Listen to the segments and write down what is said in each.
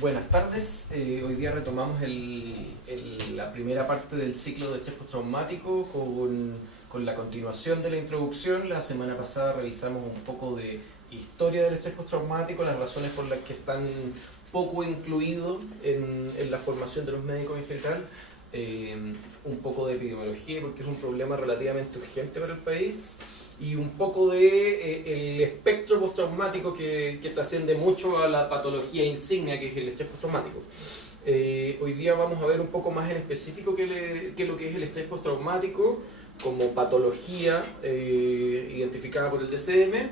Buenas tardes, hoy día retomamos la primera parte del ciclo de estrés postraumático con la continuación de la introducción. La semana pasada revisamos un poco de historia del estrés postraumático, las razones por las que están poco incluidos en la formación de los médicos en general, un poco de epidemiología porque es un problema relativamente urgente para el país, y un poco de el espectro postraumático que trasciende mucho a la patología insignia que es el estrés postraumático. Hoy día vamos a ver un poco más en específico qué lo que es el estrés postraumático como patología identificada por el DSM,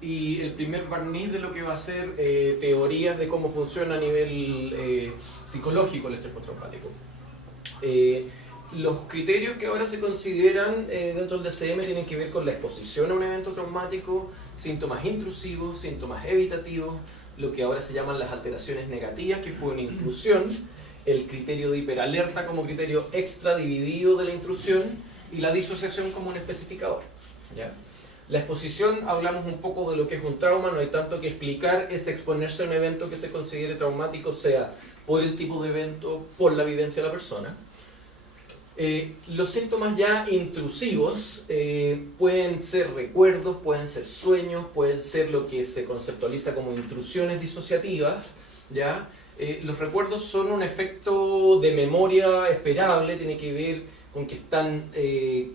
y el primer barniz de lo que va a ser teorías de cómo funciona a nivel psicológico el estrés postraumático. Los criterios que ahora se consideran dentro del DSM tienen que ver con la exposición a un evento traumático, síntomas intrusivos, síntomas evitativos, lo que ahora se llaman las alteraciones negativas, que fue una intrusión, el criterio de hiperalerta como criterio extra dividido de la intrusión, y la disociación como un especificador. ¿Ya? La exposición, hablamos un poco de lo que es un trauma, no hay tanto que explicar, es exponerse a un evento que se considere traumático, sea por el tipo de evento, por la vivencia de la persona. Los síntomas ya intrusivos pueden ser recuerdos, pueden ser sueños, pueden ser lo que se conceptualiza como intrusiones disociativas, ¿ya? Los recuerdos son un efecto de memoria esperable, tiene que ver con que están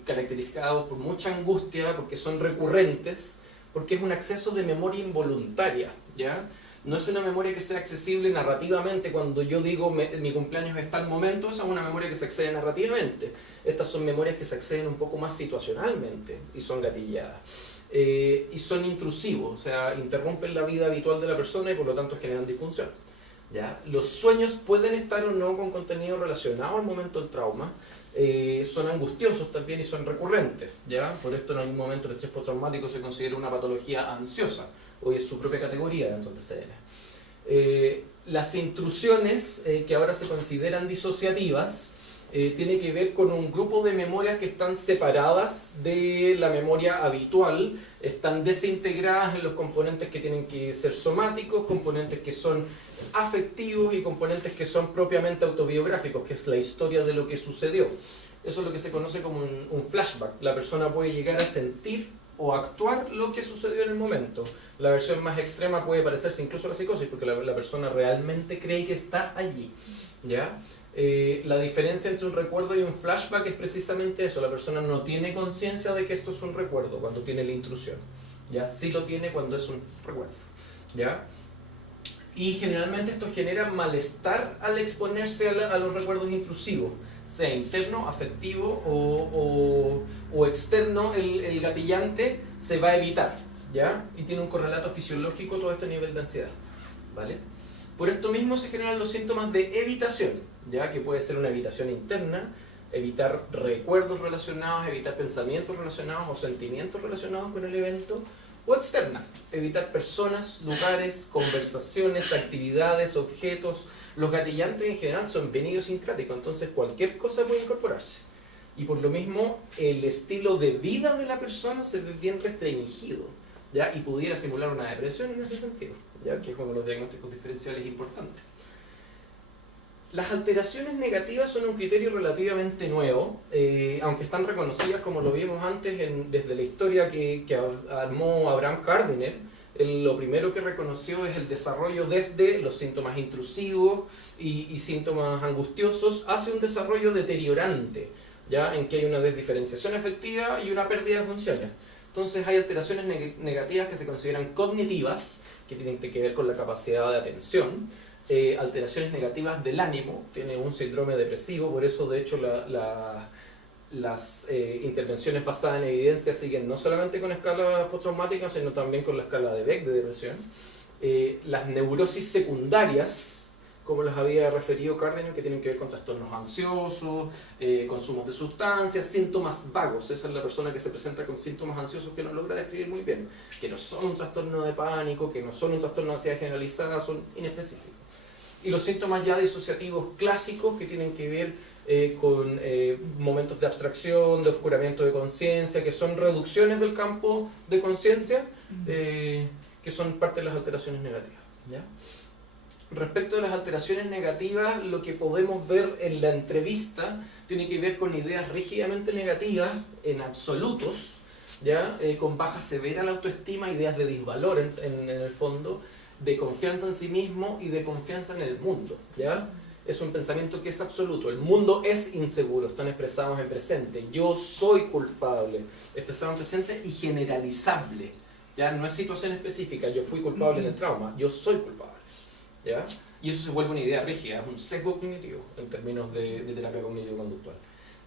caracterizados por mucha angustia, porque son recurrentes, porque es un acceso de memoria involuntaria, ¿ya? No es una memoria que sea accesible narrativamente. Cuando yo digo mi cumpleaños es tal momento, esa es una memoria que se accede narrativamente. Estas son memorias que se acceden un poco más situacionalmente y son gatilladas. Y son intrusivos, o sea, interrumpen la vida habitual de la persona y por lo tanto generan disfunción. ¿Ya? Los sueños pueden estar o no con contenido relacionado al momento del trauma. Son angustiosos también y son recurrentes, ¿ya? Por esto en algún momento el estrés postraumático se considera una patología ansiosa. Hoy es su propia categoría dentro del DSM. Las intrusiones que ahora se consideran disociativas tiene que ver con un grupo de memorias que están separadas de la memoria habitual, están desintegradas en los componentes que tienen que ser somáticos, componentes que son afectivos y componentes que son propiamente autobiográficos, que es la historia de lo que sucedió. Eso es lo que se conoce como un flashback. La persona puede llegar a sentir o actuar lo que sucedió en el momento. La versión más extrema puede parecerse incluso a la psicosis, porque la persona realmente cree que está allí, ¿ya? La diferencia entre un recuerdo y un flashback es precisamente eso. La persona no tiene conciencia de que esto es un recuerdo cuando tiene la intrusión, ¿ya? Sí lo tiene cuando es un recuerdo, ¿ya? Y generalmente esto genera malestar al exponerse a los recuerdos intrusivos, sea interno, afectivo o externo. El gatillante se va a evitar, ¿ya? Y tiene un correlato fisiológico todo este nivel de ansiedad, ¿vale? Por esto mismo se generan los síntomas de evitación, ¿ya? Que puede ser una evitación interna, evitar recuerdos relacionados, evitar pensamientos relacionados o sentimientos relacionados con el evento, o externa, evitar personas, lugares, conversaciones, actividades, objetos. Los gatillantes en general son bien idiosincráticos, entonces cualquier cosa puede incorporarse. Y por lo mismo, el estilo de vida de la persona se ve bien restringido, ¿ya? Y pudiera simular una depresión en ese sentido, ¿ya? Que es uno de los diagnósticos diferenciales importantes. Las alteraciones negativas son un criterio relativamente nuevo, aunque están reconocidas, como lo vimos antes, desde la historia que armó Abraham Gardiner. Lo primero que reconoció es el desarrollo desde los síntomas intrusivos y síntomas angustiosos hacia un desarrollo deteriorante, ¿ya? En que hay una desdiferenciación afectiva y una pérdida de funciones. Entonces hay alteraciones negativas que se consideran cognitivas, que tienen que ver con la capacidad de atención, alteraciones negativas del ánimo, tiene un síndrome depresivo, por eso de hecho las intervenciones basadas en evidencia siguen no solamente con escalas postraumáticas, sino también con la escala de Beck de depresión. Las neurosis secundarias, como las había referido Gardiner, que tienen que ver con trastornos ansiosos, consumos de sustancias, síntomas vagos. Esa es la persona que se presenta con síntomas ansiosos que no logra describir muy bien, que no son un trastorno de pánico, que no son un trastorno de ansiedad generalizada, son inespecíficos. Y los síntomas ya disociativos clásicos, que tienen que ver con momentos de abstracción, de oscuramiento de conciencia, que son reducciones del campo de conciencia, que son parte de las alteraciones negativas, ¿ya? Respecto a las alteraciones negativas, lo que podemos ver en la entrevista tiene que ver con ideas rígidamente negativas, en absolutos, ¿ya? Con baja severa la autoestima, ideas de disvalor en el fondo, de confianza en sí mismo y de confianza en el mundo, ¿ya? Es un pensamiento que es absoluto. El mundo es inseguro, están expresados en presente. Yo soy culpable, expresado en presente y generalizable, ¿ya? No es situación específica, yo fui culpable en el trauma, yo soy culpable, ¿ya? Y eso se vuelve una idea rígida, es un sesgo cognitivo en términos de terapia cognitivo-conductual,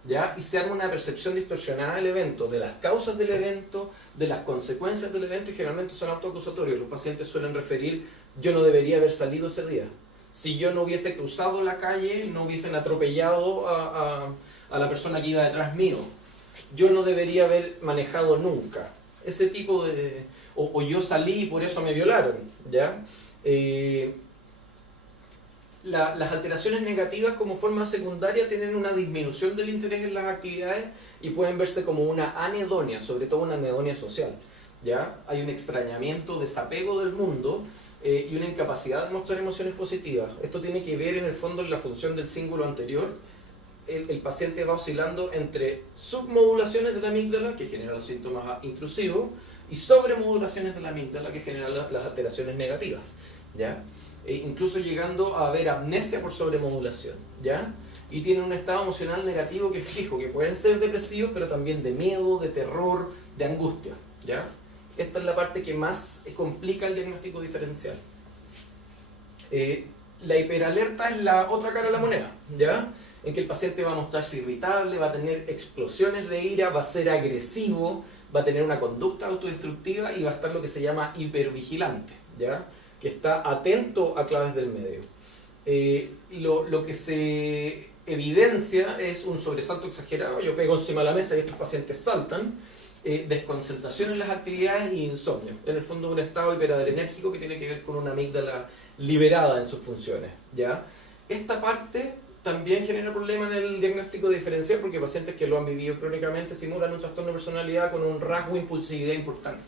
¿ya? Y se arma una percepción distorsionada del evento, de las causas del evento, de las consecuencias del evento, y generalmente son autoacusatorios. Los pacientes suelen referir: yo no debería haber salido ese día. Si yo no hubiese cruzado la calle, no hubiesen atropellado a la persona que iba detrás mío. Yo no debería haber manejado nunca. Ese tipo de... O yo salí y por eso me violaron, ¿ya? Las alteraciones negativas como forma secundaria tienen una disminución del interés en las actividades y pueden verse como una anedonia, sobre todo una anedonia social, ¿ya? Hay un extrañamiento, desapego del mundo y una incapacidad de mostrar emociones positivas. Esto tiene que ver en el fondo en la función del cíngulo anterior. El paciente va oscilando entre submodulaciones de la amígdala, que generan los síntomas intrusivos, y sobremodulaciones de la amígdala, que generan las alteraciones negativas, ¿ya? Incluso llegando a haber amnesia por sobremodulación, ¿ya? Y tienen un estado emocional negativo que es fijo, que pueden ser depresivos, pero también de miedo, de terror, de angustia, ¿ya? Esta es la parte que más complica el diagnóstico diferencial. La hiperalerta es la otra cara de la moneda, ¿ya? En que el paciente va a mostrarse irritable, va a tener explosiones de ira, va a ser agresivo, va a tener una conducta autodestructiva y va a estar lo que se llama hipervigilante, ¿ya? Que está atento a claves del medio. Lo que se evidencia es un sobresalto exagerado. Yo pego encima de la mesa y estos pacientes saltan, desconcentración en las actividades y insomnio. En el fondo un estado hiperadrenérgico que tiene que ver con una amígdala liberada en sus funciones, ¿ya? Esta parte también genera problemas en el diagnóstico diferencial porque pacientes que lo han vivido crónicamente simulan un trastorno de personalidad con un rasgo de impulsividad importante.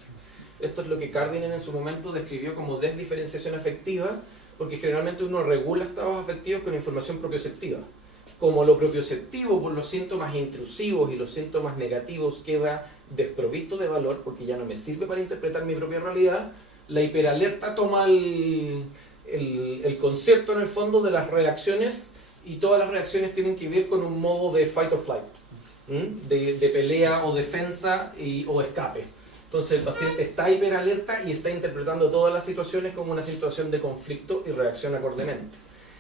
Esto es lo que Kardinen en su momento describió como desdiferenciación afectiva, porque generalmente uno regula estados afectivos con información propioceptiva. Como lo propioceptivo por los síntomas intrusivos y los síntomas negativos queda desprovisto de valor porque ya no me sirve para interpretar mi propia realidad, la hiperalerta toma el concepto en el fondo de las reacciones, y todas las reacciones tienen que ver con un modo de fight or flight, de pelea o defensa o escape. Entonces el paciente está hiperalerta y está interpretando todas las situaciones como una situación de conflicto y reacciona acordemente.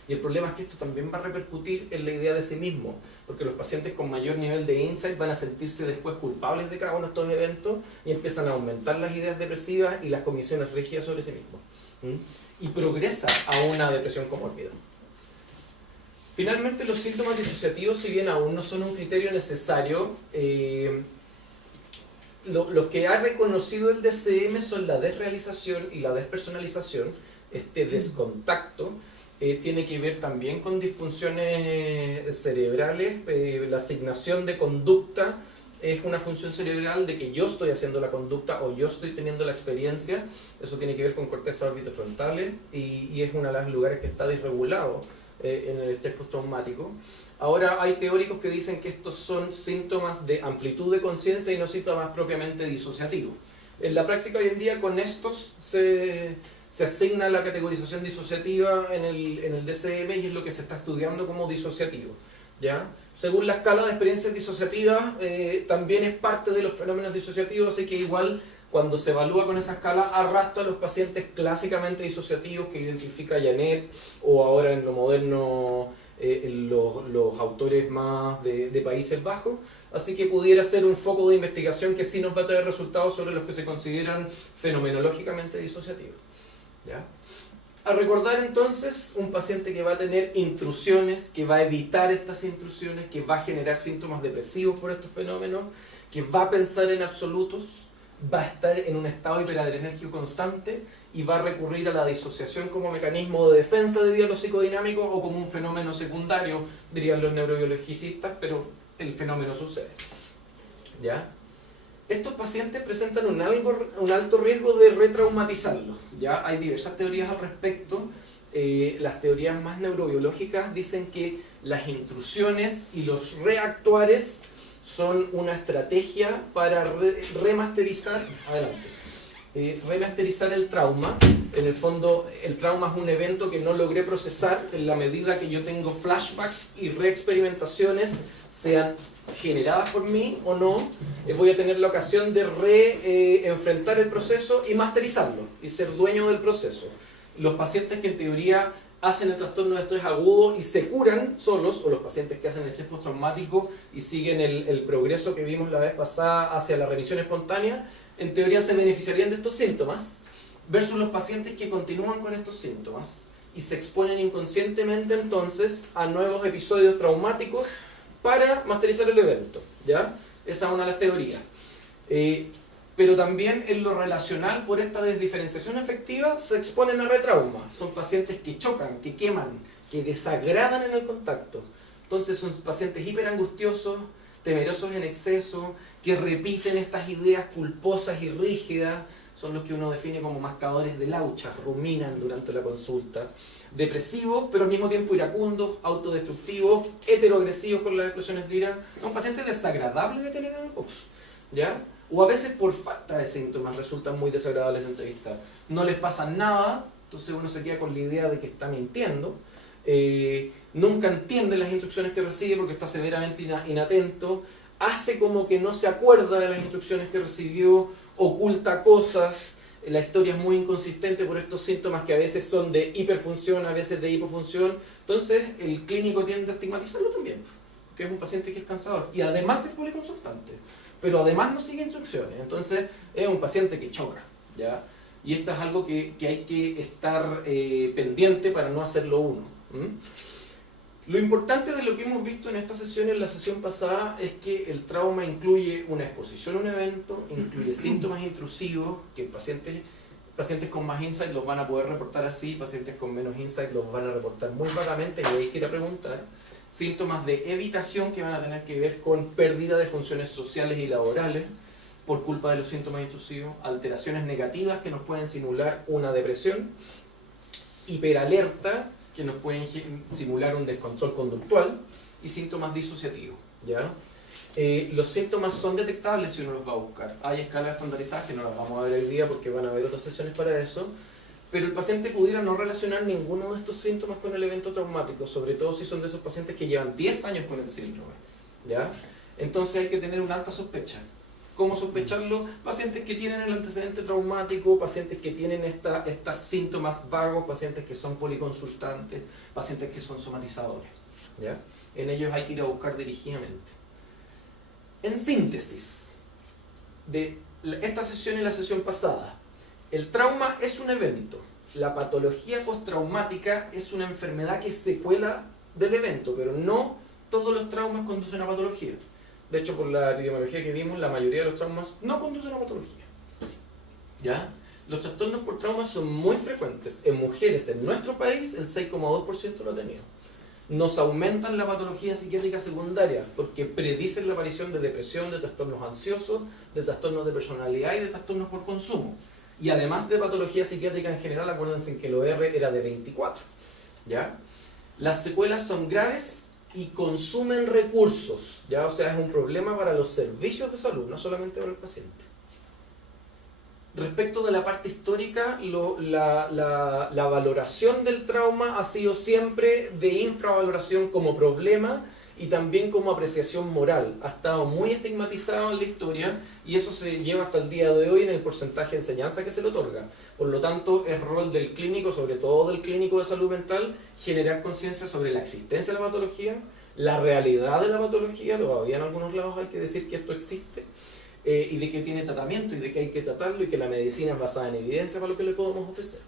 Y el problema es que esto también va a repercutir en la idea de sí mismo, porque los pacientes con mayor nivel de insight van a sentirse después culpables de cada uno de estos eventos y empiezan a aumentar las ideas depresivas y las cogniciones rígidas sobre sí mismos. Y progresa a una depresión comórbida. Finalmente, los síntomas disociativos, si bien aún no son un criterio necesario, los que ha reconocido el DSM son la desrealización y la despersonalización. Este descontacto tiene que ver también con disfunciones cerebrales. La asignación de conducta es una función cerebral de que yo estoy haciendo la conducta o yo estoy teniendo la experiencia. Eso tiene que ver con corteza orbitofrontales y es uno de los lugares que está desregulado en el estrés postraumático. Ahora hay teóricos que dicen que estos son síntomas de amplitud de conciencia y no síntomas propiamente disociativos. En la práctica hoy en día con estos se asigna la categorización disociativa en el DSM y es lo que se está estudiando como disociativo, ¿ya? Según la escala de experiencias disociativas también es parte de los fenómenos disociativos, así que igual cuando se evalúa con esa escala arrastra a los pacientes clásicamente disociativos que identifica Janet o ahora en lo moderno los autores más de Países Bajos, así que pudiera ser un foco de investigación que sí nos va a traer resultados sobre los que se consideran fenomenológicamente disociativos, ¿ya? A recordar entonces, un paciente que va a tener intrusiones, que va a evitar estas intrusiones, que va a generar síntomas depresivos por estos fenómenos, que va a pensar en absolutos, va a estar en un estado hiperadrenérgico constante y va a recurrir a la disociación como mecanismo de defensa, dirían los psicodinámicos, o como un fenómeno secundario, dirían los neurobiologicistas, pero el fenómeno sucede, ¿ya? Estos pacientes presentan un alto riesgo de retraumatizarlos, ¿ya? Hay diversas teorías al respecto. las teorías más neurobiológicas dicen que las intrusiones y los reactuares son una estrategia para remasterizar el trauma. En el fondo, el trauma es un evento que no logré procesar. En la medida que yo tengo flashbacks y reexperimentaciones, sean generadas por mí o no, voy a tener la ocasión de enfrentar el proceso y masterizarlo y ser dueño del proceso. Los pacientes que en teoría hacen el trastorno de estrés agudo y se curan solos, o los pacientes que hacen el estrés postraumático y siguen el progreso que vimos la vez pasada hacia la remisión espontánea, en teoría se beneficiarían de estos síntomas, versus los pacientes que continúan con estos síntomas y se exponen inconscientemente entonces a nuevos episodios traumáticos para masterizar el evento, ¿ya? Esa es una de las teorías. Pero también en lo relacional, por esta desdiferenciación afectiva, se exponen a retrauma. Son pacientes que chocan, que queman, que desagradan en el contacto. Entonces son pacientes hiperangustiosos, temerosos en exceso, que repiten estas ideas culposas y rígidas. Son los que uno define como mascadores de lauchas, ruminan durante la consulta. Depresivos, pero al mismo tiempo iracundos, autodestructivos, heteroagresivos con las explosiones de ira. Es un paciente desagradable de tener en el box, ¿ya? O a veces por falta de síntomas resultan muy desagradables de entrevistar. No les pasa nada, entonces uno se queda con la idea de que está mintiendo. Nunca entiende las instrucciones que recibe porque está severamente inatento. Hace como que no se acuerda de las instrucciones que recibió, oculta cosas. La historia es muy inconsistente por estos síntomas que a veces son de hiperfunción, a veces de hipofunción. Entonces el clínico tiende a estigmatizarlo también, porque es un paciente que es cansador y además es policonsultante, pero además no sigue instrucciones. Entonces es un paciente que choca, ¿ya? Y esto es algo que hay que estar pendiente para no hacerlo uno. Lo importante de lo que hemos visto en esta sesión, en la sesión pasada, es que el trauma incluye una exposición a un evento, incluye síntomas intrusivos, que pacientes con más insight los van a poder reportar así, pacientes con menos insight los van a reportar muy vagamente, y ahí quiero preguntar, síntomas de evitación que van a tener que ver con pérdida de funciones sociales y laborales por culpa de los síntomas intrusivos, alteraciones negativas que nos pueden simular una depresión, hiperalerta, que nos pueden simular un descontrol conductual, y síntomas disociativos, ¿ya? Los síntomas son detectables si uno los va a buscar. Hay escalas estandarizadas que no las vamos a ver hoy día porque van a haber otras sesiones para eso, pero el paciente pudiera no relacionar ninguno de estos síntomas con el evento traumático, sobre todo si son de esos pacientes que llevan 10 años con el síndrome, ¿ya? Entonces hay que tener una alta sospecha. ¿Cómo sospecharlo? Pacientes que tienen el antecedente traumático, pacientes que tienen estos síntomas vagos, pacientes que son policonsultantes, pacientes que son somatizadores, ¿ya? En ellos hay que ir a buscar dirigidamente. En síntesis, de esta sesión y la sesión pasada, el trauma es un evento, la patología postraumática es una enfermedad que es secuela del evento, pero no todos los traumas conducen a patología. De hecho, por la epidemiología que vimos, la mayoría de los traumas no conducen a patología, ¿ya? Los trastornos por trauma son muy frecuentes. En mujeres, en nuestro país, el 6,2% lo ha tenido. Nos aumentan la patología psiquiátrica secundaria porque predicen la aparición de depresión, de trastornos ansiosos, de trastornos de personalidad y de trastornos por consumo. Y además de patología psiquiátrica en general, acuérdense que el OR era de 24, ¿ya? Las secuelas son graves y consumen recursos, ¿ya? O sea, es un problema para los servicios de salud, no solamente para el paciente. Respecto de la parte histórica, la valoración del trauma ha sido siempre de infravaloración como problema y también como apreciación moral. Ha estado muy estigmatizado en la historia y eso se lleva hasta el día de hoy en el porcentaje de enseñanza que se le otorga. Por lo tanto, es rol del clínico, sobre todo del clínico de salud mental, generar conciencia sobre la existencia de la patología, la realidad de la patología, todavía en algunos lados hay que decir que esto existe, y de que tiene tratamiento y de que hay que tratarlo y que la medicina es basada en evidencia para lo que le podemos ofrecer,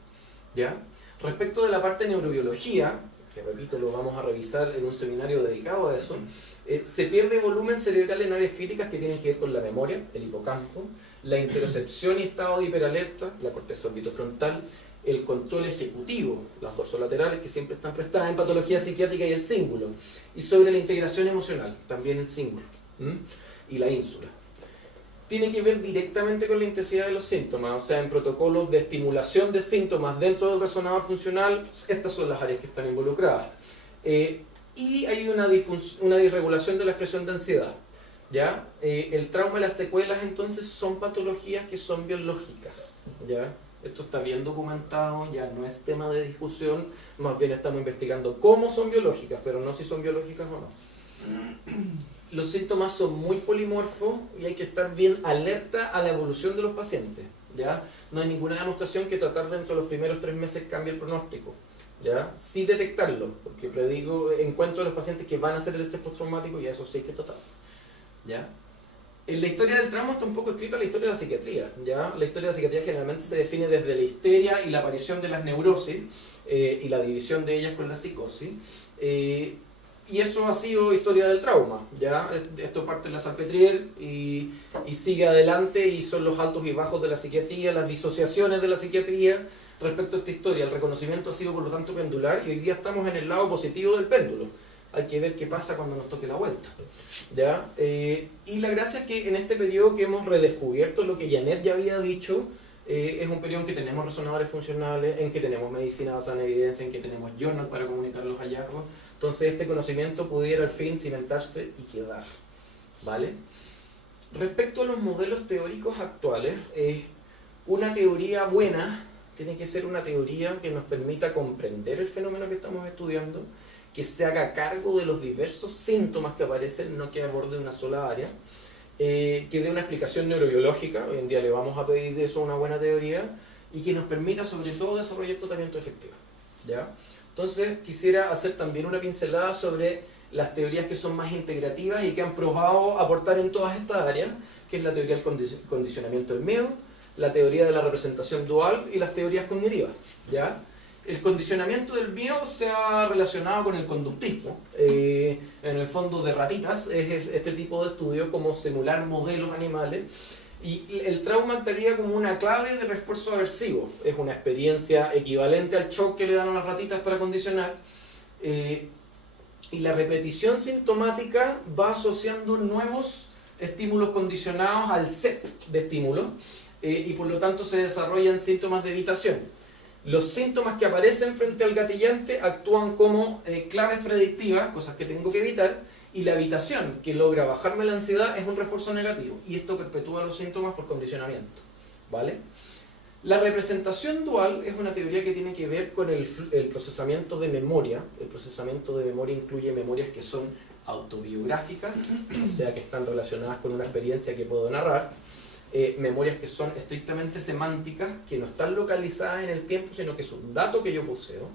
¿ya? Respecto de la parte de neurobiología, que repito, lo vamos a revisar en un seminario dedicado a eso, se pierde volumen cerebral en áreas críticas que tienen que ver con la memoria, el hipocampo, la interocepción y estado de hiperalerta, la corteza orbitofrontal, el control ejecutivo, las dorsolaterales que siempre están prestadas en patología psiquiátrica y el cíngulo, y sobre la integración emocional, también el cíngulo, y la ínsula. tiene que ver directamente con la intensidad de los síntomas, o sea, en protocolos de estimulación de síntomas dentro del resonador funcional, estas son las áreas que están involucradas. Y hay una disregulación de la expresión de ansiedad. ¿Ya? El trauma y las secuelas entonces son patologías que son biológicas. ¿Ya? Esto está bien documentado, ya no es tema de discusión, más bien estamos investigando cómo son biológicas, pero no si son biológicas o no. Los síntomas son muy polimorfos y hay que estar bien alerta a la evolución de los pacientes. ¿Ya? No hay ninguna demostración que tratar dentro de los primeros 3 meses cambie el pronóstico. ¿Ya? Sí detectarlo, porque encuentro a los pacientes que van a hacer el estrés postraumático y eso sí hay que tratar. ¿Ya? En la historia del trauma está un poco escrita la historia de la psiquiatría. ¿Ya? La historia de la psiquiatría generalmente se define desde la histeria y la aparición de las neurosis y la división de ellas con la psicosis. Y eso ha sido historia del trauma. ¿Ya? Esto parte de la Salpêtrière y sigue adelante y son los altos y bajos de la psiquiatría, las disociaciones de la psiquiatría respecto a esta historia. El reconocimiento ha sido por lo tanto pendular y hoy día estamos en el lado positivo del péndulo. Hay que ver qué pasa cuando nos toque la vuelta. ¿Ya? Y la gracia es que en este periodo que hemos redescubierto lo que Janet ya había dicho, es un periodo en que tenemos resonadores funcionales, en que tenemos medicina basada en evidencia, en que tenemos journal para comunicar los hallazgos. Entonces este conocimiento pudiera al fin cimentarse y quedar. ¿Vale? Respecto a los modelos teóricos actuales, una teoría buena tiene que ser una teoría que nos permita comprender el fenómeno que estamos estudiando, que se haga cargo de los diversos síntomas que aparecen, no que aborde una sola área, que dé una explicación neurobiológica, hoy en día le vamos a pedir de eso una buena teoría, y que nos permita sobre todo desarrollar tratamiento efectivo. ¿Ya? Entonces quisiera hacer también una pincelada sobre las teorías que son más integrativas y que han probado aportar en todas estas áreas, que es la teoría del condicionamiento del miedo, la teoría de la representación dual y las teorías cognitivas. ¿Ya? El condicionamiento del miedo se ha relacionado con el conductismo. En el fondo de ratitas es este tipo de estudio, como simular modelos animales. Y el trauma actuaría como una clave de refuerzo aversivo. Es una experiencia equivalente al shock que le dan a las ratitas para condicionar. Y la repetición sintomática va asociando nuevos estímulos condicionados al set de estímulos. Y por lo tanto se desarrollan síntomas de evitación. Los síntomas que aparecen frente al gatillante actúan como claves predictivas, cosas que tengo que evitar, y la evitación, que logra bajarme la ansiedad, es un refuerzo negativo, y esto perpetúa los síntomas por condicionamiento. ¿Vale? La representación dual es una teoría que tiene que ver con el procesamiento de memoria. El procesamiento de memoria incluye memorias que son autobiográficas, o sea que están relacionadas con una experiencia que puedo narrar, memorias que son estrictamente semánticas, que no están localizadas en el tiempo, sino que es un dato que yo poseo,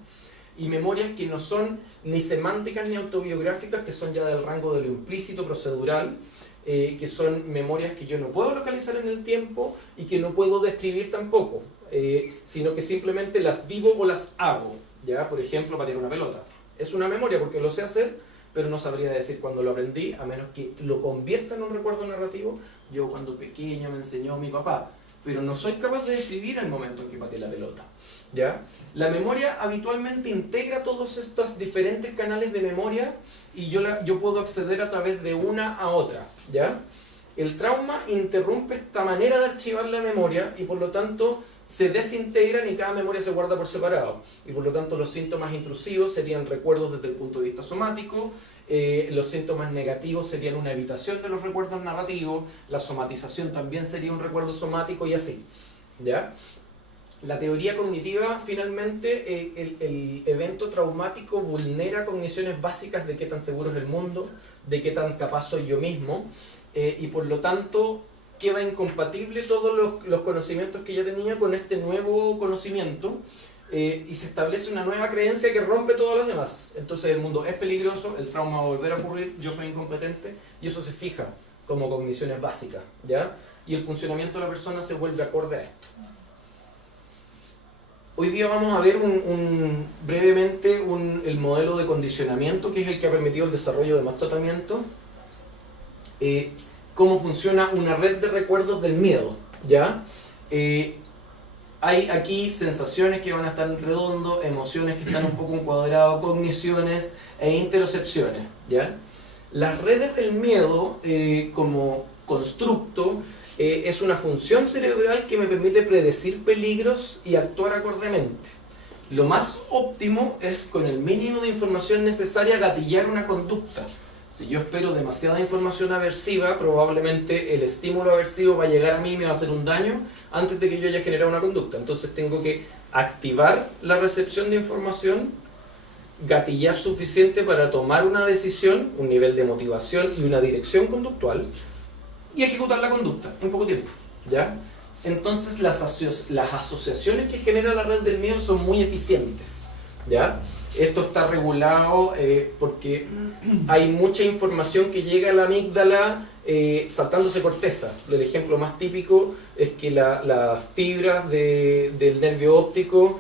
y memorias que no son ni semánticas ni autobiográficas, que son ya del rango de lo implícito procedural, que son memorias que yo no puedo localizar en el tiempo y que no puedo describir tampoco, sino que simplemente las vivo o las hago. ¿Ya? Por ejemplo, patear una pelota. Es una memoria porque lo sé hacer, pero no sabría decir cuándo lo aprendí, a menos que lo convierta en un recuerdo narrativo. Yo cuando pequeño me enseñó mi papá, pero no soy capaz de describir el momento en que pateé la pelota. ¿Ya? La memoria habitualmente integra todos estos diferentes canales de memoria y yo puedo acceder a través de una a otra. ¿Ya? El trauma interrumpe esta manera de archivar la memoria y por lo tanto se desintegran y cada memoria se guarda por separado. Y por lo tanto los síntomas intrusivos serían recuerdos desde el punto de vista somático, los síntomas negativos serían una evitación de los recuerdos narrativos, la somatización también sería un recuerdo somático y así. ¿Ya? La teoría cognitiva, finalmente, el evento traumático vulnera cogniciones básicas de qué tan seguro es el mundo, de qué tan capaz soy yo mismo, y por lo tanto queda incompatible todos los conocimientos que ya tenía con este nuevo conocimiento, y se establece una nueva creencia que rompe todas las demás. Entonces el mundo es peligroso, el trauma va a volver a ocurrir, yo soy incompetente, y eso se fija como cogniciones básicas, ¿ya? Y el funcionamiento de la persona se vuelve acorde a esto. Hoy día vamos a ver brevemente el modelo de condicionamiento, que es el que ha permitido el desarrollo de más tratamientos. Cómo funciona una red de recuerdos del miedo, ¿ya? Hay aquí sensaciones que van a estar en redondo, emociones que están un poco en cuadrado, cogniciones e interocepciones, ¿ya? Las redes del miedo como constructo es una función cerebral que me permite predecir peligros y actuar acordemente. Lo más óptimo es, con el mínimo de información necesaria, gatillar una conducta. Si yo espero demasiada información aversiva, probablemente el estímulo aversivo va a llegar a mí y me va a hacer un daño antes de que yo haya generado una conducta. Entonces tengo que activar la recepción de información, gatillar suficiente para tomar una decisión, un nivel de motivación y una dirección conductual, y ejecutar la conducta en poco tiempo, ¿ya? Entonces las asociaciones que genera la red del miedo son muy eficientes, ¿ya? Esto está regulado porque hay mucha información que llega a la amígdala saltándose corteza. El ejemplo más típico es que las fibras del nervio óptico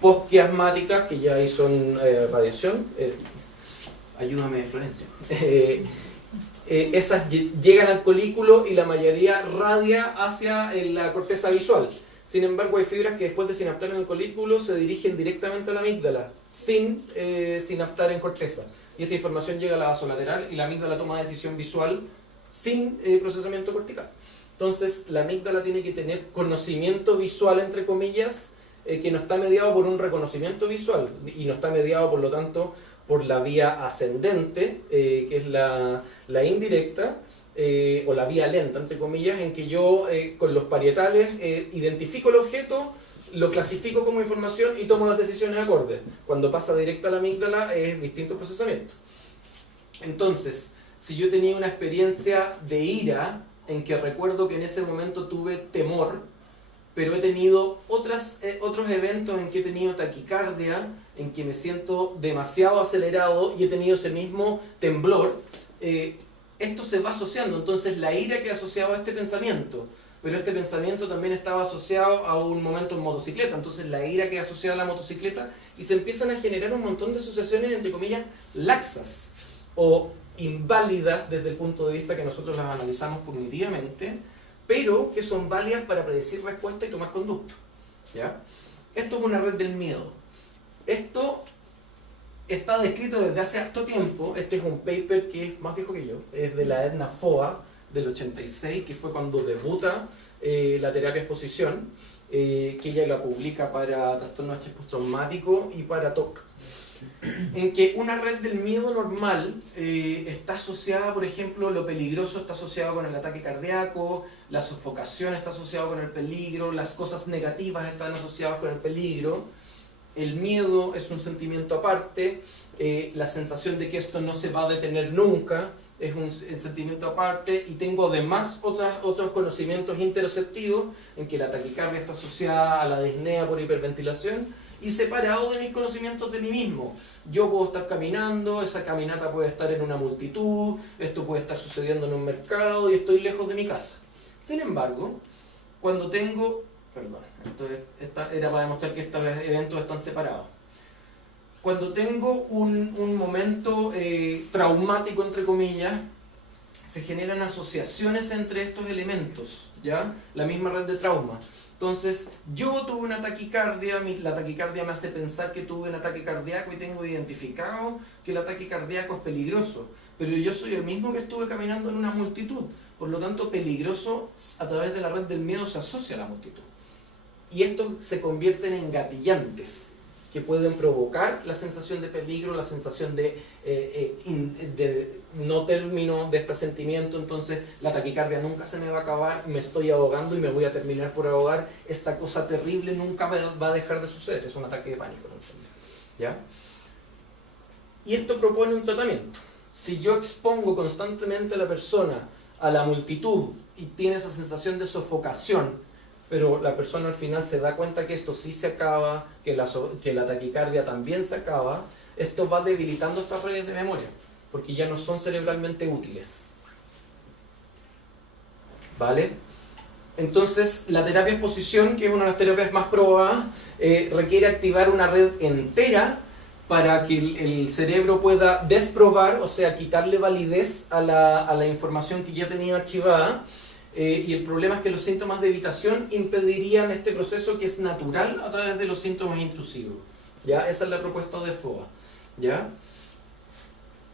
postquiasmáticas, que ya ahí son radiación, ayúdame Florencia, esas llegan al colículo y la mayoría radia hacia la corteza visual. Sin embargo, hay fibras que después de sinaptar en el colículo se dirigen directamente a la amígdala, sin sinaptar en corteza. Y esa información llega a la basolateral y la amígdala toma decisión visual sin procesamiento cortical. Entonces, la amígdala tiene que tener conocimiento visual, entre comillas, que no está mediado por un reconocimiento visual y no está mediado, por lo tanto, por la vía ascendente, que es la indirecta, o la vía lenta, entre comillas, en que yo con los parietales identifico el objeto, lo clasifico como información y tomo las decisiones acordes. Cuando pasa directa a la amígdala es distinto procesamiento. Entonces, si yo tenía una experiencia de ira, en que recuerdo que en ese momento tuve temor, pero he tenido otros eventos en que he tenido taquicardia, en que me siento demasiado acelerado y he tenido ese mismo temblor, esto se va asociando. Entonces la ira que asociaba a este pensamiento, pero este pensamiento también estaba asociado a un momento en motocicleta, entonces la ira que asociada a la motocicleta, y se empiezan a generar un montón de asociaciones, entre comillas, laxas o inválidas desde el punto de vista que nosotros las analizamos cognitivamente, pero que son válidas para predecir respuesta y tomar conducta, ¿ya? Esto es una red del miedo. Esto está descrito desde hace harto tiempo. Este es un paper que es más viejo que yo, es de la Edna Foa del 86, que fue cuando debuta la terapia exposición, que ella la publica para trastorno de estrés postraumático y para TOC, en que una red del miedo normal está asociada, por ejemplo, lo peligroso está asociado con el ataque cardíaco, la sofocación está asociada con el peligro, las cosas negativas están asociadas con el peligro. El miedo es un sentimiento aparte, la sensación de que esto no se va a detener nunca es un sentimiento aparte, y tengo además otros conocimientos interoceptivos en que la taquicardia está asociada a la disnea por hiperventilación, y separado de mis conocimientos de mí mismo. Yo puedo estar caminando, esa caminata puede estar en una multitud, esto puede estar sucediendo en un mercado y estoy lejos de mi casa. Sin embargo, cuando tengo... Perdón, esto era para demostrar que estos eventos están separados. Cuando tengo un momento traumático, entre comillas, se generan asociaciones entre estos elementos, ¿ya? La misma red de trauma. Entonces, yo tuve una taquicardia, la taquicardia me hace pensar que tuve un ataque cardíaco y tengo identificado que el ataque cardíaco es peligroso, pero yo soy el mismo que estuve caminando en una multitud. Por lo tanto, peligroso a través de la red del miedo se asocia a la multitud. Y estos se convierten en gatillantes que pueden provocar la sensación de peligro, la sensación de no término de este sentimiento. Entonces la taquicardia nunca se me va a acabar, me estoy ahogando y me voy a terminar por ahogar, esta cosa terrible nunca va a dejar de suceder, es un ataque de pánico, ¿ya? Y esto propone un tratamiento. Si yo expongo constantemente a la persona a la multitud y tiene esa sensación de sofocación, pero la persona al final se da cuenta que esto sí se acaba, que la taquicardia también se acaba, esto va debilitando estas redes de memoria, porque ya no son cerebralmente útiles. ¿Vale? Entonces, la terapia exposición, que es una de las terapias más probadas, requiere activar una red entera para que el cerebro pueda desprobar, o sea, quitarle validez a la información que ya tenía archivada. Y el problema es que los síntomas de evitación impedirían este proceso que es natural a través de los síntomas intrusivos, ¿ya? Esa es la propuesta de Foa, ¿ya?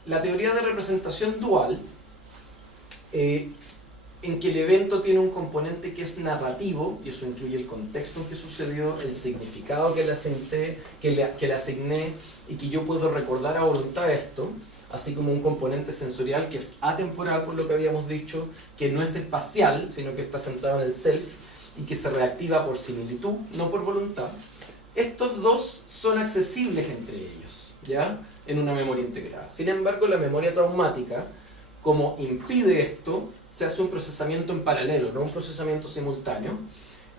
La teoría de representación dual en que el evento tiene un componente que es narrativo, y eso incluye el contexto en que sucedió, el significado que le asigné, y que yo puedo recordar a voluntad esto, así como un componente sensorial que es atemporal, por lo que habíamos dicho, que no es espacial, sino que está centrado en el self, y que se reactiva por similitud, no por voluntad. Estos dos son accesibles entre ellos, ¿ya? En una memoria integrada. Sin embargo, la memoria traumática, como impide esto, se hace un procesamiento en paralelo, no un procesamiento simultáneo,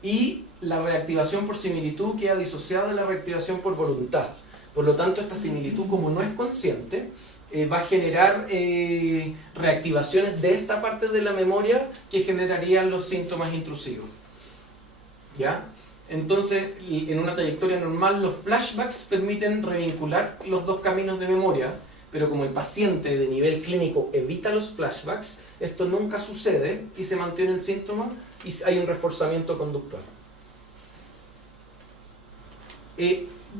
y la reactivación por similitud queda disociada de la reactivación por voluntad. Por lo tanto, esta similitud, como no es consciente, va a generar reactivaciones de esta parte de la memoria que generarían los síntomas intrusivos, ¿ya? Entonces, en una trayectoria normal, los flashbacks permiten revincular los dos caminos de memoria, pero como el paciente de nivel clínico evita los flashbacks, esto nunca sucede y se mantiene el síntoma y hay un reforzamiento conductual.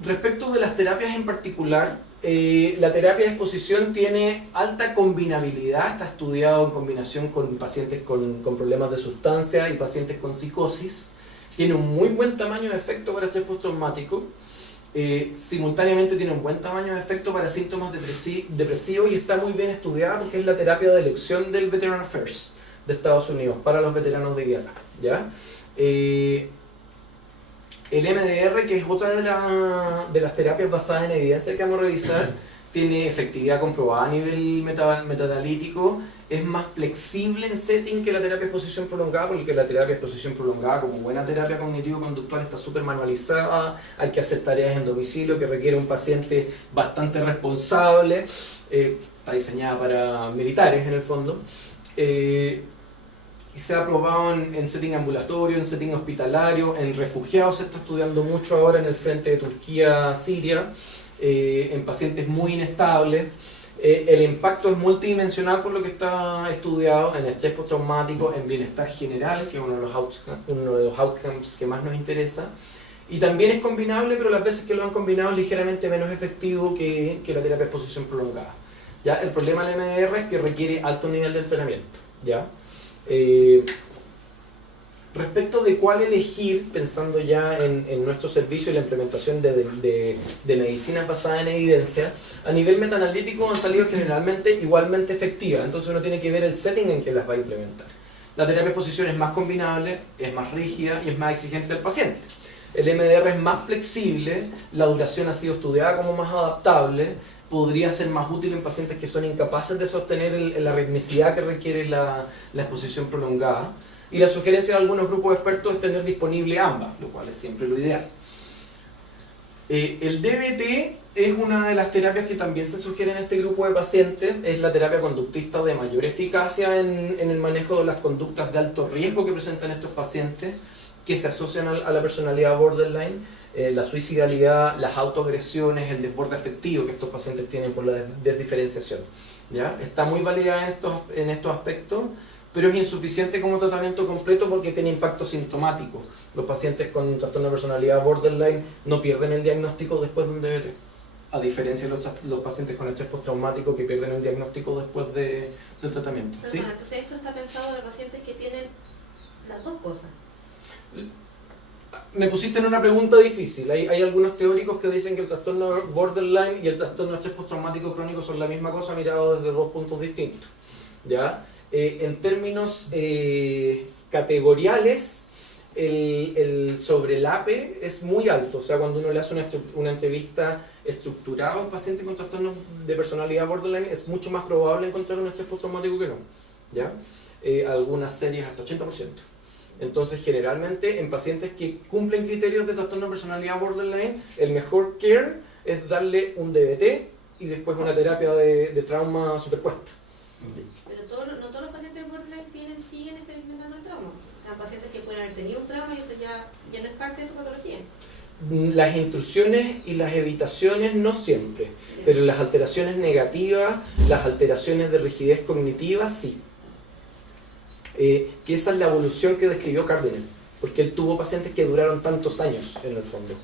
Respecto de las terapias en particular, la terapia de exposición tiene alta combinabilidad, está estudiado en combinación con pacientes con problemas de sustancia y pacientes con psicosis. Tiene un muy buen tamaño de efecto para estrés postraumático, simultáneamente tiene un buen tamaño de efecto para síntomas depresivos y está muy bien estudiada porque es la terapia de elección del Veteran Affairs de Estados Unidos para los veteranos de guerra, ¿ya? El MDR, que es otra de las terapias basadas en evidencia que vamos a revisar, tiene efectividad comprobada a nivel metaanalítico, es más flexible en setting que la terapia de exposición prolongada, porque la terapia de exposición prolongada, como buena terapia cognitivo-conductual, está súper manualizada, hay que hacer tareas en domicilio que requiere un paciente bastante responsable, está diseñada para militares en el fondo, y se ha probado en setting ambulatorio, en setting hospitalario, en refugiados se está estudiando mucho ahora en el frente de Turquía-Siria, en pacientes muy inestables. El impacto es multidimensional por lo que está estudiado en estrés postraumático, en bienestar general, que es uno de los outcomes que más nos interesa, y también es combinable, pero las veces que lo han combinado es ligeramente menos efectivo que la terapia de exposición prolongada. ¿Ya? El problema del MDR es que requiere alto nivel de entrenamiento, ¿ya? Respecto de cuál elegir, pensando ya en nuestro servicio y la implementación de medicinas basadas en evidencia, a nivel metaanalítico han salido generalmente igualmente efectivas, entonces uno tiene que ver el setting en que las va a implementar. La terapia de exposición es más combinable, es más rígida y es más exigente al paciente. El MDR es más flexible, la duración ha sido estudiada como más adaptable, podría ser más útil en pacientes que son incapaces de sostener la ritmicidad que requiere la exposición prolongada. Y la sugerencia de algunos grupos de expertos es tener disponible ambas, lo cual es siempre lo ideal. El DBT es una de las terapias que también se sugiere en este grupo de pacientes, es la terapia conductista de mayor eficacia en el manejo de las conductas de alto riesgo que presentan estos pacientes, que se asocian a la personalidad borderline, la suicidalidad, las autoagresiones, el desborde afectivo que estos pacientes tienen por la desdiferenciación, ¿ya? Está muy validada en estos aspectos, pero es insuficiente como tratamiento completo porque tiene impacto sintomático. Los pacientes con trastorno de personalidad borderline no pierden el diagnóstico después de un DBT, a diferencia de los pacientes con estrés postraumático que pierden el diagnóstico después del tratamiento. Pero ¿sí? bueno, entonces esto está pensado para pacientes que tienen las dos cosas. Me pusiste en una pregunta difícil. Hay algunos teóricos que dicen que el trastorno borderline y el trastorno de estrés postraumático crónico son la misma cosa mirado desde dos puntos distintos, ¿ya? En términos categoriales, el sobrelape es muy alto. O sea, cuando uno le hace una entrevista estructurada a un paciente con trastorno de personalidad borderline, es mucho más probable encontrar un estrés postraumático que no, ¿ya? Algunas series hasta 80%. Entonces, generalmente, en pacientes que cumplen criterios de trastorno de personalidad borderline, el mejor care es darle un DBT y después una terapia de trauma superpuesta. Pero no todos los pacientes borderline siguen experimentando el trauma. O sea, pacientes que pueden haber tenido un trauma y eso ya no es parte de su patología. Las intrusiones y las evitaciones no siempre, pero las alteraciones negativas, las alteraciones de rigidez cognitiva, sí. Que esa es la evolución que describió Cardinal, porque él tuvo pacientes que duraron tantos años en el fondo.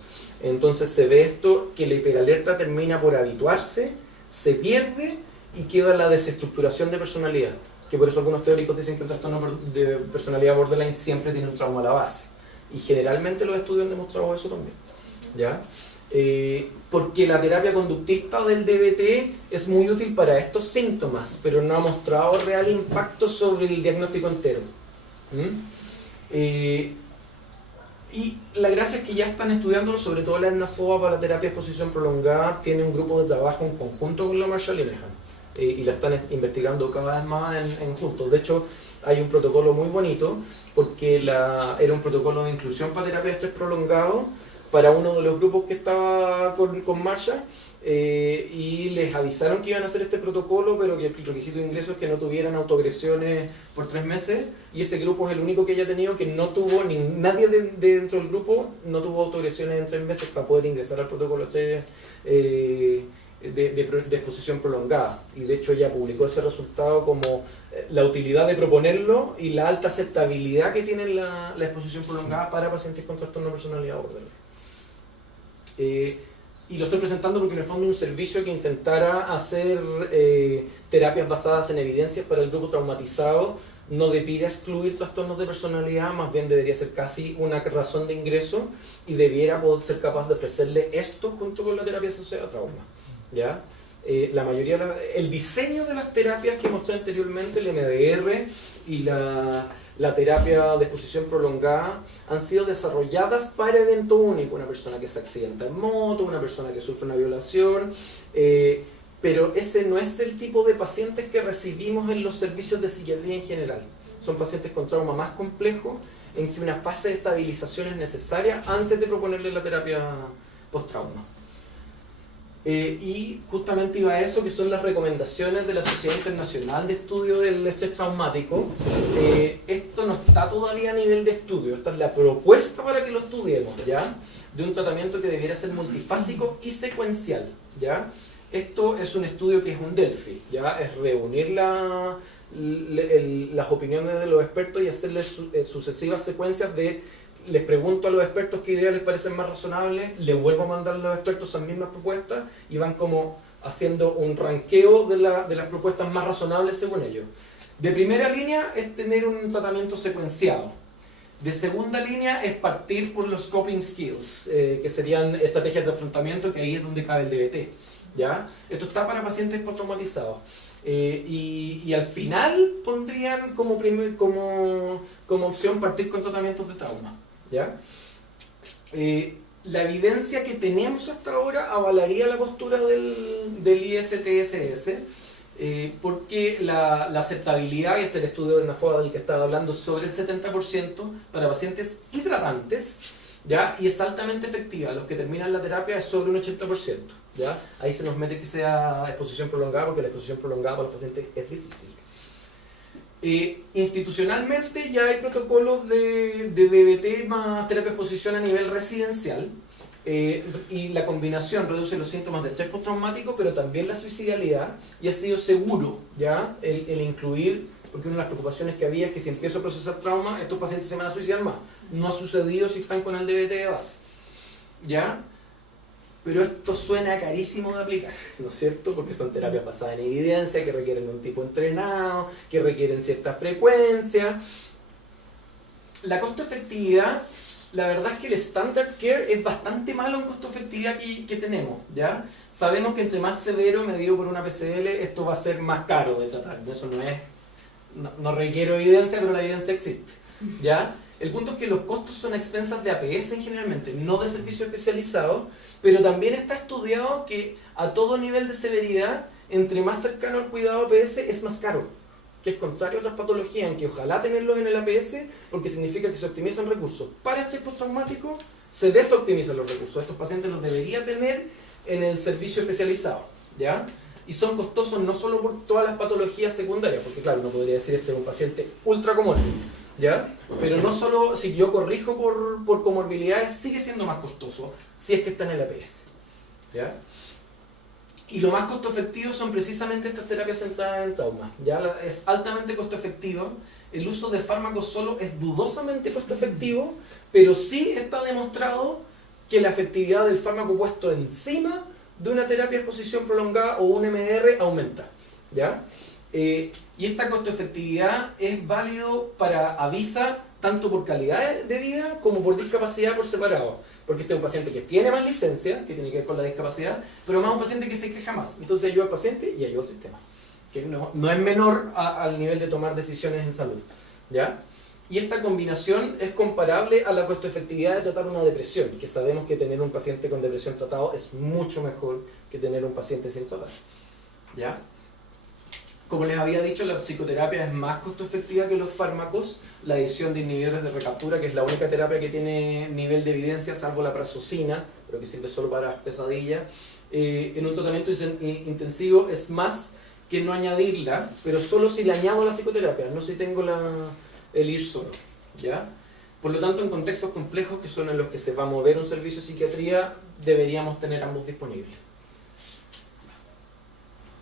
Entonces se ve esto, que la hiperalerta termina por habituarse, se pierde y queda la desestructuración de personalidad. que por eso algunos teóricos dicen que el trastorno de personalidad borderline siempre tiene un trauma a la base. Y generalmente los estudios han demostrado eso también, ¿ya? Porque la terapia conductista del DBT es muy útil para estos síntomas, pero no ha mostrado real impacto sobre el diagnóstico entero. Y la gracia es que ya están estudiándolo, sobre todo la Edna Foa para la terapia de exposición prolongada, tiene un grupo de trabajo en conjunto con la Marshall Linehan, y la están investigando cada vez más en juntos. De hecho, hay un protocolo muy bonito, porque era un protocolo de inclusión para terapia de estrés prolongado para uno de los grupos que estaba con Marshall, y les avisaron que iban a hacer este protocolo, pero que el requisito de ingreso es que no tuvieran autoagresiones por 3 meses, y ese grupo es el único que haya tenido que no tuvo, nadie dentro del grupo no tuvo autoagresiones en 3 meses para poder ingresar al protocolo de exposición prolongada. Y de hecho ella publicó ese resultado como la utilidad de proponerlo y la alta aceptabilidad que tiene la exposición prolongada para pacientes con trastorno de personalidad borderline. Y lo estoy presentando porque en el fondo es un servicio que intentara hacer terapias basadas en evidencias para el grupo traumatizado. No debiera excluir trastornos de personalidad, más bien debería ser casi una razón de ingreso, y debiera poder ser capaz de ofrecerle esto junto con la terapia asociada a trauma, ¿ya? La mayoría, el diseño de las terapias que mostré anteriormente, el MDR y la terapia de exposición prolongada, han sido desarrolladas para evento único. Una persona que se accidenta en moto, una persona que sufre una violación, pero ese no es el tipo de pacientes que recibimos en los servicios de psiquiatría en general. Son pacientes con trauma más complejo, en que una fase de estabilización es necesaria antes de proponerle la terapia post-trauma. Y justamente iba a eso, que son las recomendaciones de la Sociedad Internacional de Estudio del Estrés Traumático. Esto no está todavía a nivel de estudio, esta es la propuesta para que lo estudiemos, ¿ya? De un tratamiento que debiera ser multifásico y secuencial, ¿ya? Esto es un estudio que es un Delphi, ¿ya? Es reunir las opiniones de los expertos y hacerles sucesivas secuencias de: les pregunto a los expertos qué ideas les parecen más razonables, les vuelvo a mandar a los expertos esas mismas propuestas, y van como haciendo un ranqueo de las propuestas más razonables según ellos. De primera línea es tener un tratamiento secuenciado. De segunda línea es partir por los coping skills, que serían estrategias de afrontamiento, que ahí es donde cabe el DBT, ¿ya? Esto está para pacientes postraumatizados. Y al final pondrían como opción partir con tratamientos de trauma, ¿ya? La evidencia que tenemos hasta ahora avalaría la postura del ISTSS, porque la aceptabilidad, y este es el estudio de Nafoa del que estaba hablando, sobre el 70% para pacientes y tratantes, ¿ya? Y es altamente efectiva. Los que terminan la terapia es sobre un 80%, ¿ya? Ahí se nos mete que sea exposición prolongada, porque la exposición prolongada para los pacientes es difícil. Institucionalmente ya hay protocolos de DBT más terapia de exposición a nivel residencial, y la combinación reduce los síntomas de estrés postraumático, pero también la suicidalidad, y ha sido seguro, ¿ya? El incluir, porque una de las preocupaciones que había es que si empiezo a procesar trauma, estos pacientes se van a suicidar más. No ha sucedido si están con el DBT de base, ¿ya? Pero esto suena carísimo de aplicar, ¿no es cierto? Porque son terapias basadas en evidencia, que requieren un tipo entrenado, que requieren cierta frecuencia. La costo-efectividad, la verdad es que el standard care es bastante malo en costo-efectividad que tenemos, ¿ya? Sabemos que entre más severo, medido por una PCL, esto va a ser más caro de tratar. Eso no requiero evidencia, pero la evidencia existe, ¿ya? El punto es que los costos son a expensas de APS generalmente, no de servicios especializados, pero también está estudiado que a todo nivel de severidad, entre más cercano al cuidado APS, es más caro, que es contrario a otras patologías, en que ojalá tenerlos en el APS, porque significa que se optimizan recursos. Para estrés postraumático se desoptimizan los recursos. Estos pacientes los debería tener en el servicio especializado, ¿ya? Y son costosos no solo por todas las patologías secundarias, porque claro, no podría decir este es un paciente ultra comórbido, ¿ya? Pero no solo, si yo corrijo por comorbilidades, sigue siendo más costoso si es que está en el APS, ¿ya? Y lo más costo efectivo son precisamente estas terapias centradas en trauma, ¿ya? Es altamente costo efectivo. El uso de fármacos solo es dudosamente costo efectivo, pero sí está demostrado que la efectividad del fármaco puesto encima de una terapia de exposición prolongada o un MDR aumenta, ¿ya? Y esta costo-efectividad es válido para Avisa tanto por calidad de vida como por discapacidad por separado. Porque este es un paciente que tiene más licencia, que tiene que ver con la discapacidad, pero más un paciente que se queja más. Entonces ayuda al paciente y ayuda al sistema. Que no es menor al nivel de tomar decisiones en salud. ¿Ya? Y esta combinación es comparable a la costo-efectividad de tratar una depresión, que sabemos que tener un paciente con depresión tratado es mucho mejor que tener un paciente sin tratar. ¿Ya? Como les había dicho, la psicoterapia es más costo efectiva que los fármacos. La adición de inhibidores de recaptura, que es la única terapia que tiene nivel de evidencia, salvo la prazosina, pero que sirve solo para pesadillas, en un tratamiento intensivo es más que no añadirla, pero solo si le añado la psicoterapia, no si tengo el ir solo. ¿Ya? Por lo tanto, en contextos complejos, que son en los que se va a mover un servicio de psiquiatría, deberíamos tener ambos disponibles.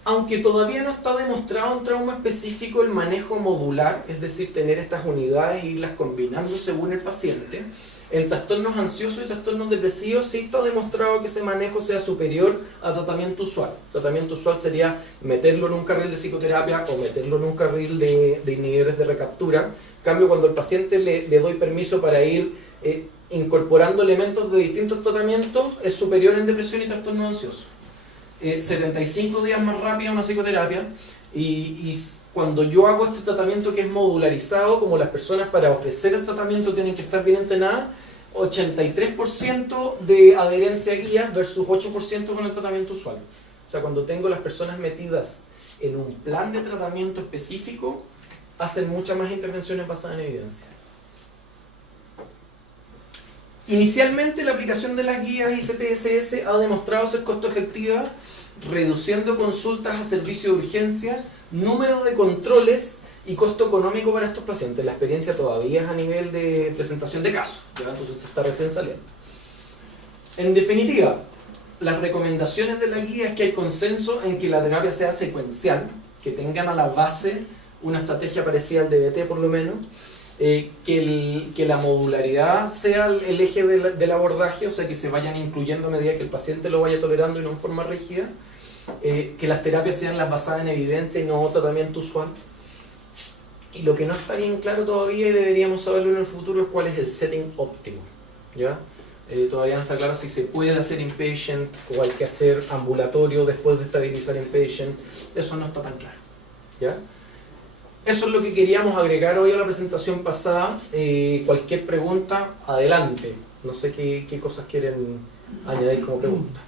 Aunque todavía no está demostrado en trauma específico el manejo modular, es decir, tener estas unidades e irlas combinando según el paciente, en trastornos ansiosos y trastornos depresivos sí está demostrado que ese manejo sea superior a tratamiento usual. Tratamiento usual sería meterlo en un carril de psicoterapia o meterlo en un carril de inhibidores de recaptura. En cambio, cuando al paciente le doy permiso para ir incorporando elementos de distintos tratamientos, es superior en depresión y trastorno ansioso. 75 días más rápida una psicoterapia y cuando yo hago este tratamiento que es modularizado, como las personas para ofrecer el tratamiento tienen que estar bien entrenadas, 83% de adherencia a guías versus 8% con el tratamiento usual. O sea, cuando tengo las personas metidas en un plan de tratamiento específico, hacen muchas más intervenciones basadas en evidencia. Inicialmente la aplicación de las guías ICTSS ha demostrado ser costo efectiva, reduciendo consultas a servicio de urgencia, número de controles y costo económico para estos pacientes. La experiencia todavía es a nivel de presentación de casos, ¿ya? Entonces esto está recién saliendo. En definitiva, las recomendaciones de la guía es que hay consenso en que la terapia sea secuencial, que tengan a la base una estrategia parecida al DBT por lo menos, que la modularidad sea el eje del abordaje, o sea, que se vayan incluyendo a medida que el paciente lo vaya tolerando y no en forma rígida, que las terapias sean las basadas en evidencia y no tratamiento usual. Y lo que no está bien claro todavía y deberíamos saberlo en el futuro es cuál es el setting óptimo, ¿ya? Todavía no está claro si se puede hacer inpatient o hay que hacer ambulatorio después de estabilizar inpatient. Eso no está tan claro, ¿ya? Eso es lo que queríamos agregar hoy a la presentación pasada. Cualquier pregunta, adelante. No sé qué cosas quieren añadir como pregunta.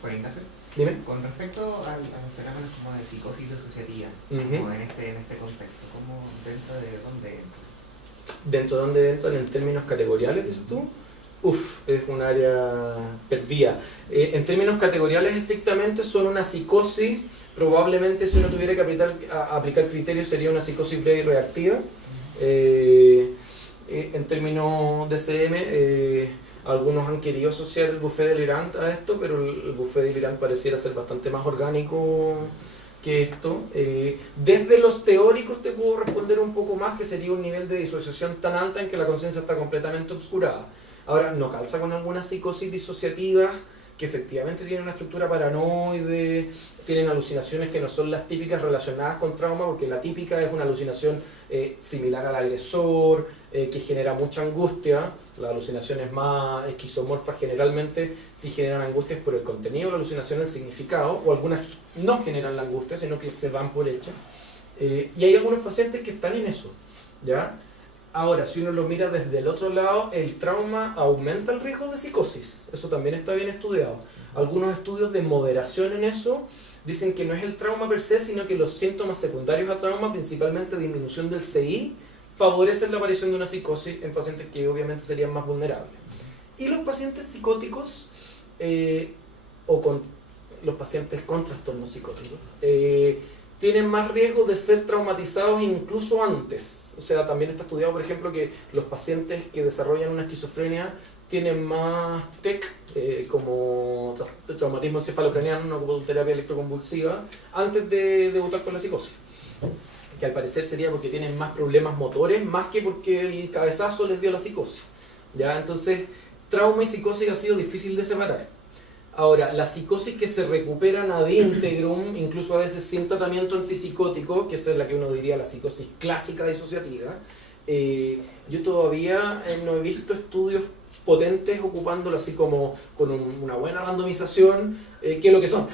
Pues Ignacio, Dime. con respecto a los fenómenos como de psicosis disociativa, como en este contexto, ¿cómo dentro de dónde entra? ¿Dentro de dónde entran en términos categoriales, dices tú? Es un área perdida. En términos categoriales estrictamente son una psicosis. Probablemente si uno tuviera que aplicar criterios sería una psicosis breve y reactiva. En términos DSM, algunos han querido asociar el buffet delirante a esto, pero el buffet delirante pareciera ser bastante más orgánico que esto. Desde los teóricos te puedo responder un poco más, que sería un nivel de disociación tan alta en que la conciencia está completamente obscurada. Ahora, no calza con algunas psicosis disociativas que efectivamente tienen una estructura paranoide, tienen alucinaciones que no son las típicas relacionadas con trauma, porque la típica es una alucinación similar al agresor, que genera mucha angustia. Las alucinaciones más esquizomorfas generalmente sí generan angustias por el contenido, la alucinación el significado, o algunas no generan la angustia, sino que se van por hecha. Y hay algunos pacientes que están en eso, ¿ya? Ahora, si uno lo mira desde el otro lado, el trauma aumenta el riesgo de psicosis. Eso también está bien estudiado. Algunos estudios de moderación en eso dicen que no es el trauma per se, sino que los síntomas secundarios a trauma, principalmente disminución del CI, favorecen la aparición de una psicosis en pacientes que obviamente serían más vulnerables. Y los pacientes psicóticos, los pacientes con trastornos psicóticos, tienen más riesgo de ser traumatizados incluso antes. O sea, también está estudiado, por ejemplo, que los pacientes que desarrollan una esquizofrenia tienen más TEC, como traumatismo encefalocraniano, como terapia electroconvulsiva, antes de debutar con la psicosis. Que al parecer sería porque tienen más problemas motores, más que porque el cabezazo les dio la psicosis. ¿Ya? Entonces, trauma y psicosis ha sido difícil de separar. Ahora, las psicosis que se recuperan ad integrum, incluso a veces sin tratamiento antipsicótico, que esa es la que uno diría la psicosis clásica disociativa, yo todavía no he visto estudios potentes ocupándola así como con una buena randomización, qué es lo que son.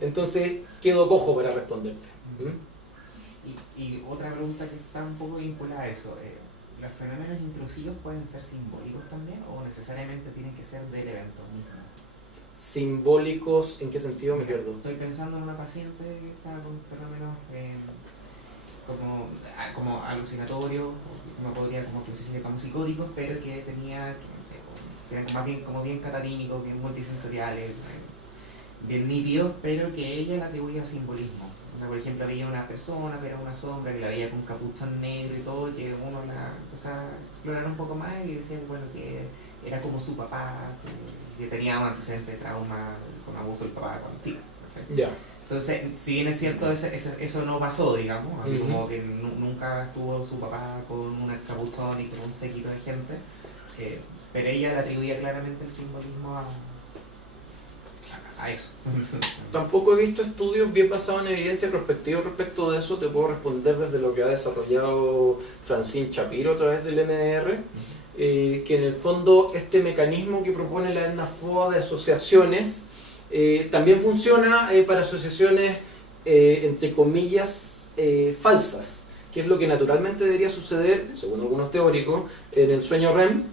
Entonces, quedo cojo para responderte. Y otra pregunta que está un poco vinculada a eso, ¿los fenómenos intrusivos pueden ser simbólicos también o necesariamente tienen que ser del evento mismo? ¿Simbólicos en qué sentido? Me pierdo. Estoy pensando en una paciente que estaba con fenómenos como alucinatorios, uno podría como clasificar como psicóticos, pero que tenía, no sé, que eran como bien catatímicos, bien multisensoriales, bien nítidos, pero que ella le atribuía simbolismo. O sea, por ejemplo, había una persona que era una sombra, que la veía con un capuchón negro y todo, que uno la empezaba a explorar un poco más y decía, bueno, que era como su papá, que tenía un antecedente de trauma con abuso del papá cuando chico. Ya. Entonces, si bien es cierto, eso no pasó, digamos, así como que nunca estuvo su papá con un capuchón y con un séquito de gente, pero ella le atribuía claramente el simbolismo a eso. Tampoco he visto estudios bien basados en evidencia prospectiva respecto de eso. Te puedo responder desde lo que ha desarrollado Francine Shapiro a través del MDR, que en el fondo este mecanismo que propone la Edna Foa de asociaciones también funciona para asociaciones entre comillas falsas, que es lo que naturalmente debería suceder, según algunos teóricos, en el sueño REM,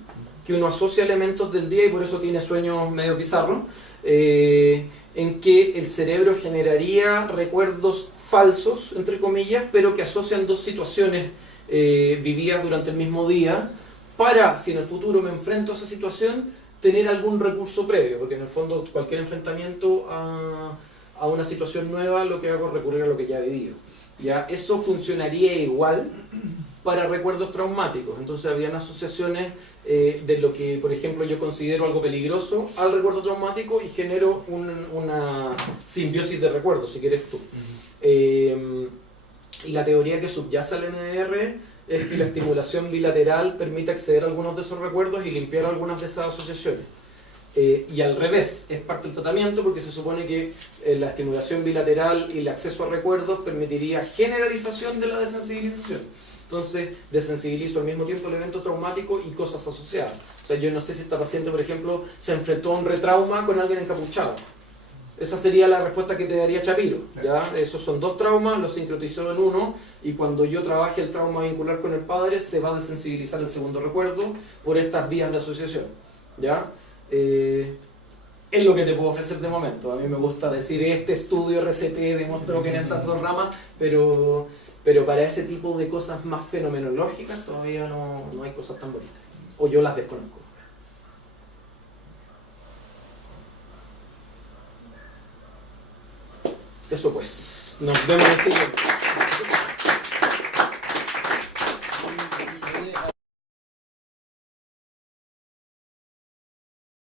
que uno asocia elementos del día y por eso tiene sueños medio bizarros, en que el cerebro generaría recuerdos falsos, entre comillas, pero que asocian dos situaciones vividas durante el mismo día, para, si en el futuro me enfrento a esa situación, tener algún recurso previo, porque en el fondo cualquier enfrentamiento a una situación nueva lo que hago es recurrir a lo que ya he vivido. ¿Ya? Eso funcionaría igual para recuerdos traumáticos. Entonces habrían asociaciones de lo que, por ejemplo, yo considero algo peligroso al recuerdo traumático y genero una simbiosis de recuerdos, si quieres tú. Y la teoría que subyace al MDR es que la estimulación bilateral permite acceder a algunos de esos recuerdos y limpiar algunas de esas asociaciones. Y al revés, es parte del tratamiento porque se supone que la estimulación bilateral y el acceso a recuerdos permitiría generalización de la desensibilización. Entonces, desensibilizo al mismo tiempo el evento traumático y cosas asociadas. O sea, yo no sé si esta paciente, por ejemplo, se enfrentó a un retrauma con alguien encapuchado. Esa sería la respuesta que te daría Shapiro, ¿ya? Esos son dos traumas, los sincretizó en uno, y cuando yo trabaje el trauma vincular con el padre, se va a desensibilizar el segundo recuerdo por estas vías de asociación, ¿ya? Es lo que te puedo ofrecer de momento. A mí me gusta decir, este estudio RCT demostró que en estas dos ramas, pero para ese tipo de cosas más fenomenológicas todavía no hay cosas tan bonitas, o yo las desconozco. Eso pues, nos vemos en el siguiente.